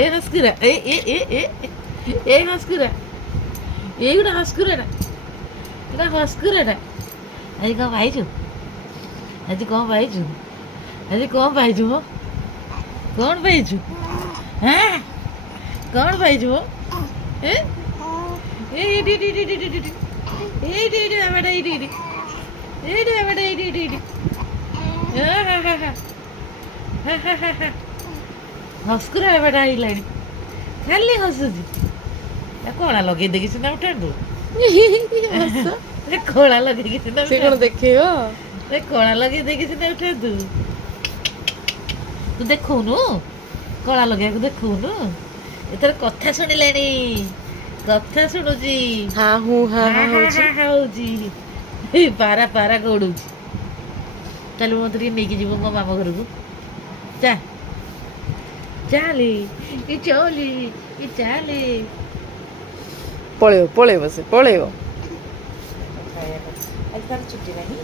ଏ ହସ୍କୁରା ଏ ହସ୍କୁରା ଏଇଗୁଡ଼ା ହସ୍କୁରାଟା ଏଇଟା ହସ୍କୁରାଟା। ଆଜି କ'ଣ ପାଇଛୁ? ଆଜି କ'ଣ ପାଇଛୁ? ଆଜି କ'ଣ ପାଇଛୁ ମୋ? କ'ଣ ପାଇଛୁ? ହାଁ କ'ଣ ପାଇଛୁ ମୋ? ଏଇଠି ବାବାଟା ଏଇଠି ବାବାଟା ଏଇଠି ହସ୍କୁରା ବାବାଟା ହେଇଲାଣି ଖାଲି ହସୁଛି। କଳା ଲଗେଇ ଦେଇକି ସିନା ଉଠାନ୍ତୁ କଳା ଲଗେଇକି ସିନା ସେ କ'ଣ ଦେଖେଇବ? କଳା ଲଗେଇ ଦେଇକି ସିନା ଉଠାନ୍ତୁ। ତୁ ଦେଖଉନୁ କଳା ଲଗେଇବାକୁ ଦେଖଉନୁ। ଏଥର କଥା ଶୁଣିଲାଣି କଥା ଶୁଣୁଛି ହାଁ ହୁଁ ହାଁ ହାଁ ହଉଛି। ହଉଛି ପାରା ପାରା ଗଡୁଛି। ଚାଲୁ ମତେ ଟିକେ ନେଇକି ଯିବ ମୋ ମାମା ଘରକୁ। ଚା ଚାଲେ ଚାଲେ ଚାଲେ ପଳେଇବ ପଳେଇବ ସେ ପଳେଇବ। ଆଜି ତାର ଛୁଟି ନାହିଁ।